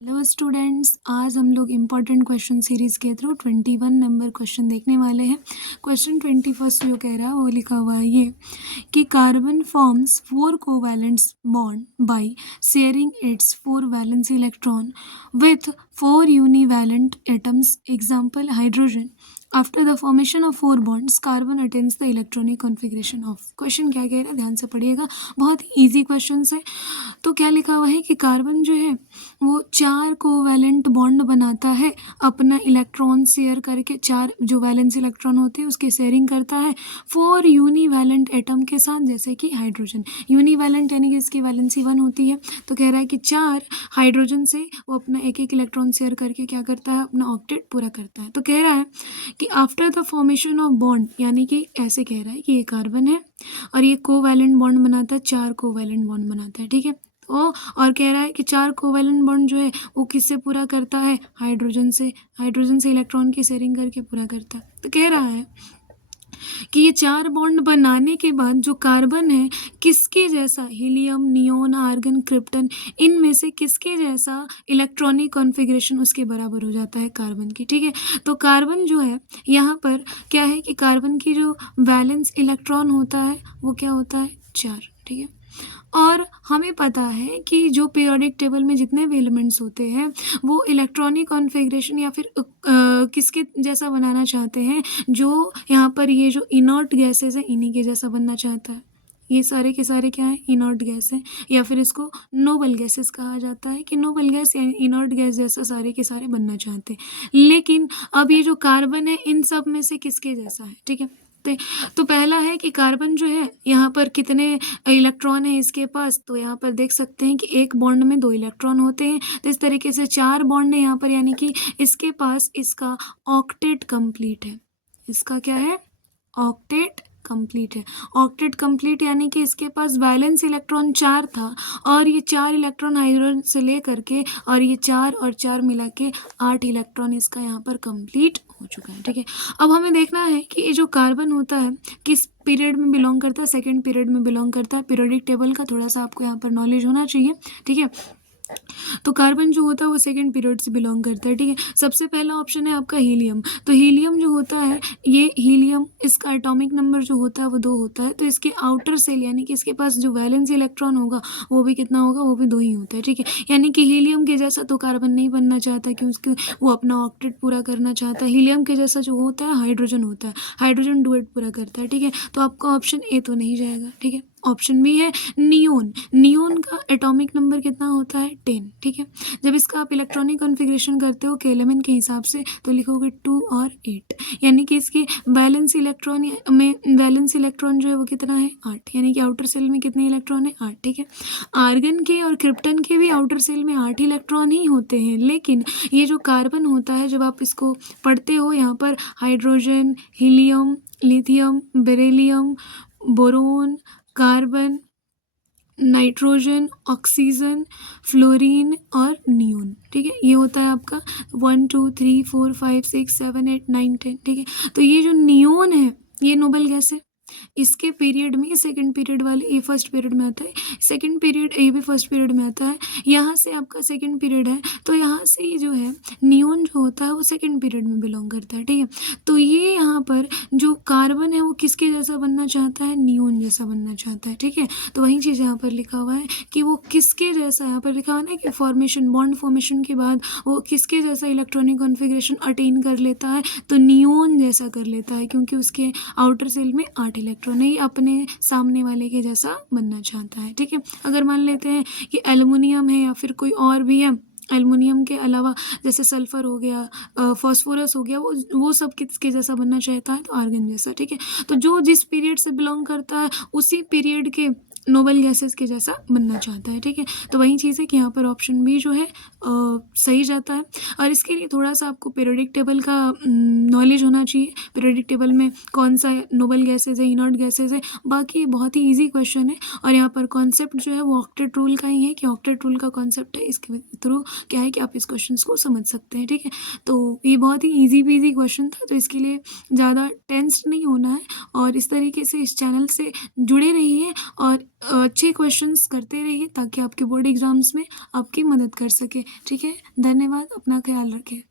Hello students, आज हम लोग इम्पॉर्टेंट क्वेश्चन सीरीज़ के थ्रू 21 नंबर क्वेश्चन देखने वाले हैं। क्वेश्चन 21 जो कह रहा है वो लिखा हुआ है ये कि carbon forms 4 covalents bond by sharing its 4 valence electron with 4 univalent atoms, example hydrogen. After the formation of 4 bonds carbon attains the electronic configuration of. Question क्या कह रहा है, ध्यान से पढ़िएगा, बहुत ईजी क्वेश्चन है। तो क्या लिखा हुआ है कि कार्बन जो है वो 4 कोवैलेंट बॉन्ड बनाता है, अपना इलेक्ट्रॉन शेयर करके, 4 जो वैलेंस इलेक्ट्रॉन होते हैं उसके शेयरिंग करता है 4 यूनिवैलेंट एटम के साथ, जैसे कि हाइड्रोजन। यूनिवैलेंट यानी कि इसकी वैलेंसी 1 होती है। तो कह रहा है कि 4 हाइड्रोजन से वो अपना एक एक इलेक्ट्रॉन शेयर करके क्या करता है, अपना ऑक्टेट पूरा करता है। तो कह रहा है कि after the formation of bond, यानी कि ऐसे कह रहा है कि ये कार्बन है और ये कोवैलेंट बॉन्ड बनाता है, 4 कोवैलेंट बॉन्ड बनाता है, ठीक है। और कह रहा है कि 4 कोवैलेंट बॉन्ड जो है वो किससे पूरा करता है, हाइड्रोजन से। हाइड्रोजन से इलेक्ट्रॉन की शेयरिंग करके पूरा करता है। तो कह रहा है कि ये 4 बॉन्ड बनाने के बाद जो कार्बन है किसके जैसा, हीलियम, नियोन, आर्गन, क्रिप्टन, इनमें से किसके जैसा इलेक्ट्रॉनिक कॉन्फ़िगरेशन उसके बराबर हो जाता है कार्बन की, ठीक है। तो कार्बन जो है यहाँ पर क्या है कि कार्बन की जो वैलेंस इलेक्ट्रॉन होता है वो क्या होता है, 4, ठीक है। और हमें पता है कि जो पीरियोडिक टेबल में जितने भी एलिमेंट्स होते हैं वो इलेक्ट्रॉनिक कॉन्फ़िगरेशन या फिर किसके जैसा बनाना चाहते हैं, जो यहाँ पर ये जो इनर्ट गैसेस है इन्हीं के जैसा बनना चाहता है। ये सारे के सारे क्या है, इनर्ट गैस है, या फिर इसको नोबल गैसेस कहा जाता है कि नोबल गैस या इनर्ट गैस जैसा सारे के सारे बनना चाहते हैं। लेकिन अब ये जो कार्बन है इन सब में से किसके जैसा है, ठीक है। तो पहला है कि कार्बन जो है यहाँ पर कितने इलेक्ट्रॉन है इसके पास, तो यहाँ पर देख सकते हैं कि एक बॉन्ड में 2 इलेक्ट्रॉन होते हैं। तो इस तरीके से 4 बॉन्ड है यहाँ पर, यानी कि इसके पास इसका ऑक्टेट कंप्लीट है। इसका क्या है, ऑक्टेट कंप्लीट है। ऑक्टेट कंप्लीट यानी कि इसके पास वैलेंस इलेक्ट्रॉन 4 था और ये 4 इलेक्ट्रॉन हाइड्रोजन से ले करके और ये 4 और 4 मिला के 8 इलेक्ट्रॉन इसका यहाँ पर कंप्लीट हो चुका है, ठीक है। अब हमें देखना है कि ये जो कार्बन होता है किस पीरियड में बिलोंग करता है, सेकेंड पीरियड में बिलोंग करता है। पीरियोडिक टेबल का थोड़ा सा आपको यहाँ पर नॉलेज होना चाहिए, ठीक है। तो कार्बन जो होता है वो सेकंड पीरियड से बिलोंग करता है, ठीक है। सबसे पहला ऑप्शन है आपका हीलियम। तो हीलियम जो होता है, ये हीलियम, इसका एटॉमिक नंबर जो होता है वो 2 होता है। तो इसके आउटर सेल यानी कि इसके पास जो वैलेंस इलेक्ट्रॉन होगा वो भी कितना होगा, वो भी 2 ही होता है, ठीक है। यानी कि हीलियम के जैसा तो कार्बन नहीं बनना चाहता क्योंकि वो अपना ऑक्टेट पूरा करना चाहता है। हीलियम के जैसा जो होता है हाइड्रोजन होता है, हाइड्रोजन डुएट पूरा करता है, ठीक है। तो आपका ऑप्शन ए तो नहीं जाएगा, ठीक है। ऑप्शन बी है नियोन। नियोन का एटॉमिक नंबर कितना होता है, 10, ठीक है। जब इसका आप इलेक्ट्रॉनिक कॉन्फ़िगरेशन करते हो केलेमन के हिसाब से तो लिखोगे 2 और 8, यानी कि इसकी वैलेंस इलेक्ट्रॉन में वैलेंस इलेक्ट्रॉन जो है वो कितना है, 8, यानी कि आउटर सेल में कितने इलेक्ट्रॉन है, 8, ठीक है। आर्गन के और क्रिप्टन के भी आउटर सेल में 8 इलेक्ट्रॉन ही होते हैं, लेकिन ये जो कार्बन होता है जब आप इसको पढ़ते हो यहाँ पर hydrogen, helium, lithium, beryllium, boron, carbon, nitrogen, oxygen, fluorine और नियोन, ठीक है। ये होता है आपका 1 2 3 4 5 6 7 8 9 10, ठीक है। तो ये जो नियोन है ये नोबल गैस है। इसके पीरियड में सेकंड पीरियड वाले, ये फर्स्ट पीरियड में आता है, सेकंड पीरियड ये भी फर्स्ट पीरियड में आता है। यहाँ से आपका सेकंड पीरियड है तो यहाँ से ये जो है नियोन जो होता है वो सेकंड पीरियड में बिलोंग करता है, ठीक है। तो ये यहाँ पर जो कार्बन है वो किसके जैसा बनना चाहता है, नियोन जैसा बनना चाहता है, ठीक है। तो वही चीज़ यहाँ पर लिखा हुआ है कि वो किसके जैसा, यहाँ पर लिखा हुआ है कि फॉर्मेशन, बॉन्ड फॉर्मेशन के बाद वो किसके जैसा इलेक्ट्रॉनिक कॉन्फ़िगरेशन अटेन कर लेता है, तो नियोन जैसा कर लेता है क्योंकि उसके आउटर सेल में 8 इलेक्ट्रॉन ही अपने सामने वाले के जैसा बनना चाहता है, ठीक है। अगर मान लेते हैं कि एल्युमिनियम है या फिर कोई और भी है, एल्युमिनियम के अलावा जैसे सल्फर हो गया, फास्फोरस हो गया, वो सब किसके जैसा बनना चाहता है, तो आर्गन जैसा, ठीक है। तो जो जिस पीरियड से बिलोंग करता है उसी पीरियड के नोबल गैसेस के जैसा बनना चाहता है, ठीक है। तो वही चीज़ है कि यहाँ पर ऑप्शन बी जो है सही जाता है। और इसके लिए थोड़ा सा आपको पीरियोडिक टेबल का नॉलेज होना चाहिए, पीरियोडिक टेबल में कौन सा नोबल गैसेज है, इनर्ट गैसेज है। बाकी बहुत ही ईजी क्वेश्चन है और यहाँ पर कॉन्सेप्ट जो है वो ऑक्टेट रूल का ही है कि ऑक्टेट रूल का कॉन्सेप्ट है, इसके थ्रू क्या है कि आप इस क्वेश्चन को समझ सकते हैं, ठीक है। तो ये बहुत ही ईजी पीजी क्वेश्चन था, तो इसके लिए ज़्यादा टेंस्ड नहीं होना है और इस तरीके से इस चैनल से जुड़े रहिए और अच्छे क्वेश्चंस करते रहिए ताकि आपके बोर्ड एग्ज़ाम्स में आपकी मदद कर सके, ठीक है? धन्यवाद, अपना ख़्याल रखें।